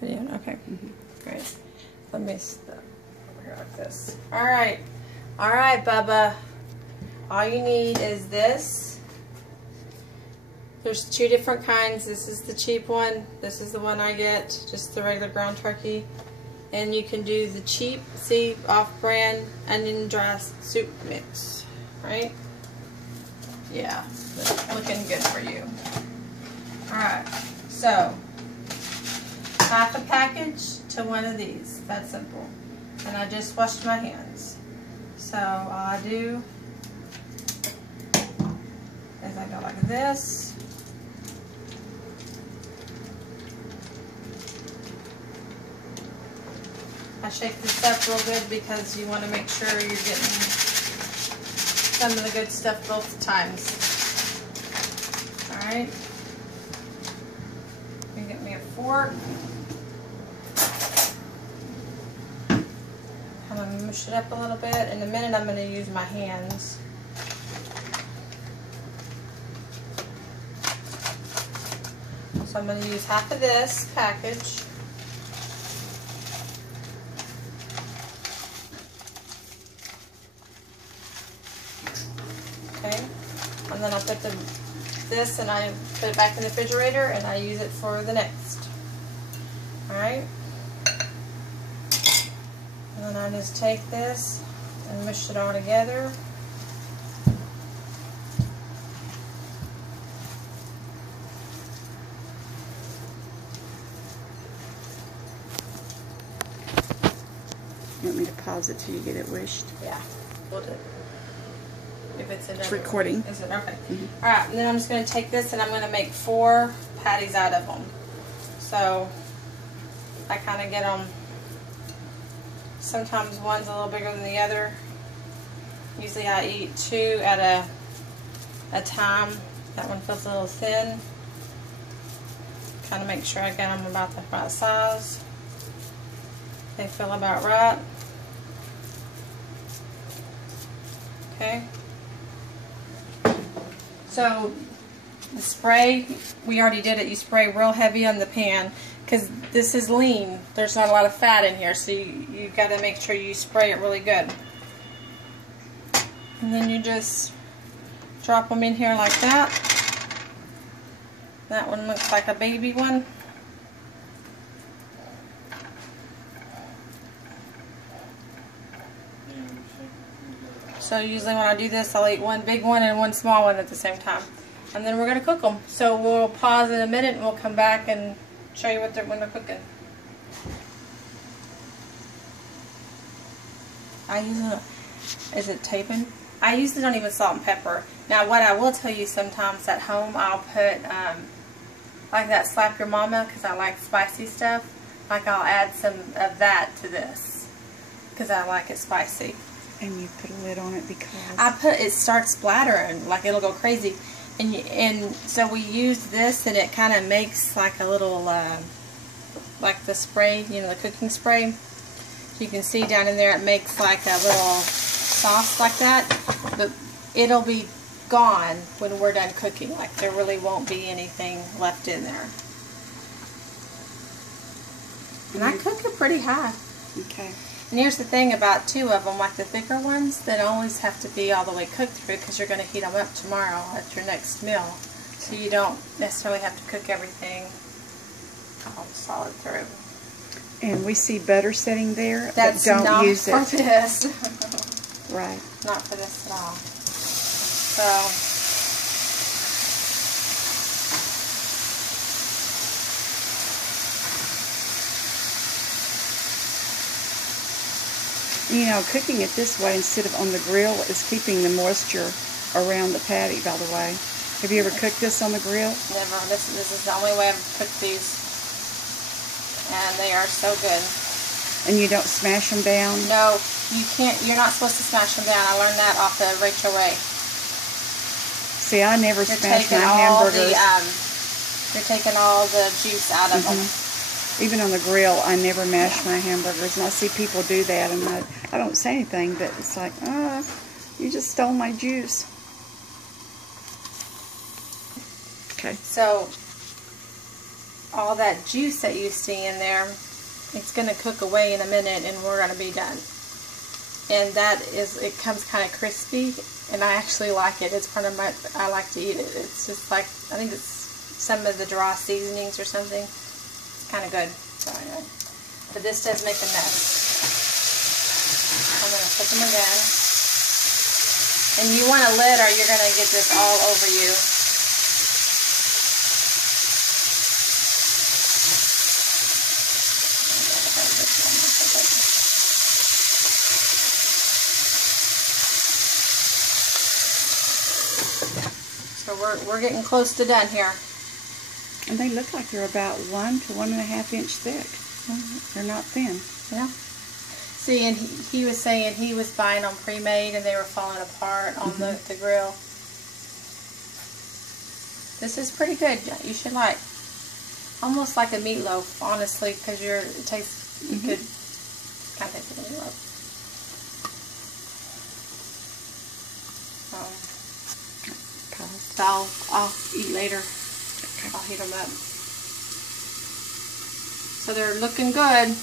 Yeah, okay. Great. Let me stop over here like this. Alright. Alright, Bubba. All you need is this. There's 2 different kinds. This is the cheap one. This is the one I get. Just the regular ground turkey. And you can do the cheap, see, off-brand onion dry soup mix. Right? Yeah. Looking good for you. Alright. So, half a package to one of these. That's simple. And I just washed my hands. So all I do is I go like this. I shake this up real good because you want to make sure you're getting some of the good stuff both times. Alright. Get me a fork. I'm going to mush it up a little bit. In a minute I'm going to use my hands. So I'm going to use half of this package. Okay. And then I put this and I put it back in the refrigerator and I use it for the next. Alright? And then I just take this and mush it all together. You want me to pause it till you get it wished? Yeah, we'll do it. If it's recording. Is it? Okay. Alright, and then I'm just going to take this and I'm going to make 4 patties out of them. So, I kind of get them, sometimes one's a little bigger than the other. Usually I eat 2 at a time. That one feels a little thin. Kind of make sure I get them about the right size. They feel about right. Okay. So the spray, we already did it. You spray real heavy on the pan because this is lean. There's not a lot of fat in here, so you got to make sure you spray it really good. And then you just drop them in here like that. That one looks like a baby one. So usually when I do this, I'll eat one big one and one small one at the same time. And then we're going to cook them. So we'll pause in a minute and we'll come back and show you when they're cooking. I usually, is it taping? I usually don't even salt and pepper. Now what I will tell you, sometimes at home I'll put, like that Slap Your Mama, because I like spicy stuff. Like I'll add some of that to this, because I like it spicy. And you put a lid on it because it starts splattering, like it'll go crazy, and so we use this, and it kind of makes like a little like the spray, you know, the cooking spray. You can see down in there it makes like a little sauce like that, but it'll be gone when we're done cooking. Like there really won't be anything left in there. And I cook it pretty high. Okay. And here's the thing about 2 of them, like the thicker ones, they don't always have to be all the way cooked through because you're going to heat them up tomorrow at your next meal. So you don't necessarily have to cook everything all solid through. And we see butter sitting there. That's but don't not use for it. this. Right. Not for this at all. So, you know, cooking it this way instead of on the grill is keeping the moisture around the patty, by the way. Have you ever cooked this on the grill? never. This is the only way I've cooked these. And they are so good. And you don't smash them down? No, you can't. You're not supposed to smash them down. I learned that off of Rachel Ray. See, I never smash my hamburgers. You're taking all the juice out of them. Even on the grill, I never mash my hamburgers, and I see people do that, and I don't say anything, but it's like, you just stole my juice. Okay. So, all that juice that you see in there, it's going to cook away in a minute and we're going to be done. And that is, it comes kind of crispy, and I actually like it. It's part of my, I like to eat it. It's just like, I think it's some of the dry seasonings or something. It's kind of good. So anyway, but this does make a mess. I'm going to put them again. And you want a lid or you're going to get this all over you. So we're getting close to done here. And they look like they're about 1 to 1.5 inch thick. They're not thin. Yeah. See, and he was saying he was buying them pre-made and they were falling apart on the grill. This is pretty good. You should like, almost like a meatloaf, honestly, because it tastes good. Kind of tastes like a meatloaf. So I'll eat later. Okay. I'll heat them up. So they're looking good.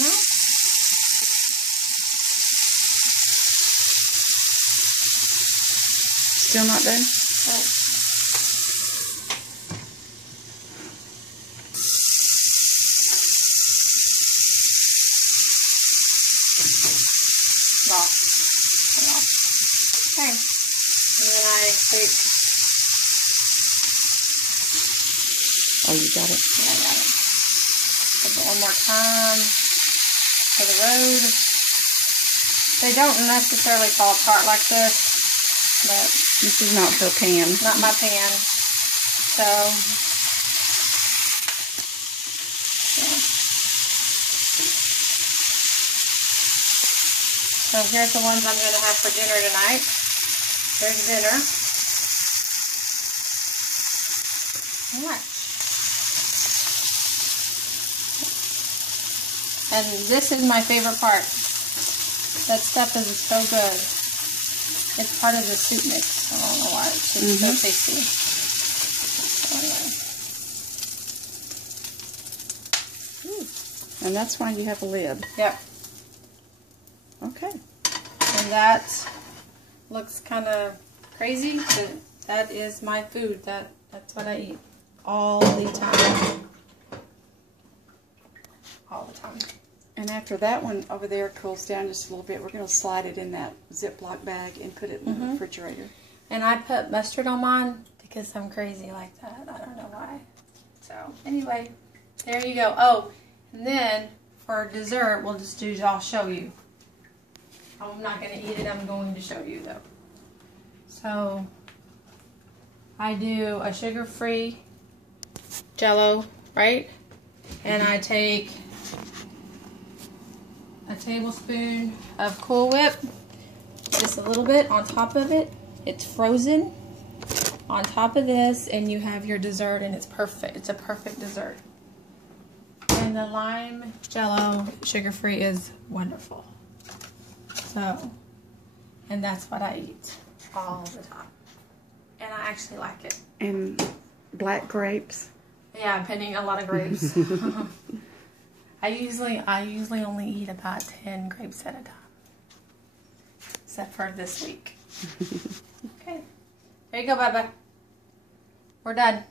No? Still not done? Oh. Okay, and then I take. Oh, you got it? Yeah, I got it. Put it one more time for the road. They don't necessarily fall apart like this, but this is not her pan. Not my pan. So here's the ones I'm going to have for dinner tonight. There's dinner. Alright. And this is my favorite part. That stuff is so good. It's part of the soup mix. I don't know why. It's just so tasty. And that's why you have a lid. Yep. Okay. And that looks kind of crazy, but that is my food. That's what I eat all the time. All the time. And after that one over there cools down just a little bit, we're going to slide it in that Ziploc bag and put it in the refrigerator. And I put mustard on mine because I'm crazy like that. I don't know why. So, anyway, there you go. Oh, and then for dessert, I'll show you. I'm not going to eat it. I'm going to show you, though. So, I do a sugar-free Jell-O, right? And I take a tablespoon of Cool Whip, just a little bit on top of it. It's frozen on top of this, and you have your dessert, and it's perfect. It's a perfect dessert. And the lime Jell-O sugar-free is wonderful. So, and that's what I eat all the time. And I actually like it. And black grapes. Yeah, I'm pinning a lot of grapes. I usually only eat about 10 grapes at a time. Except for this week. Okay. There you go, Bubba. We're done.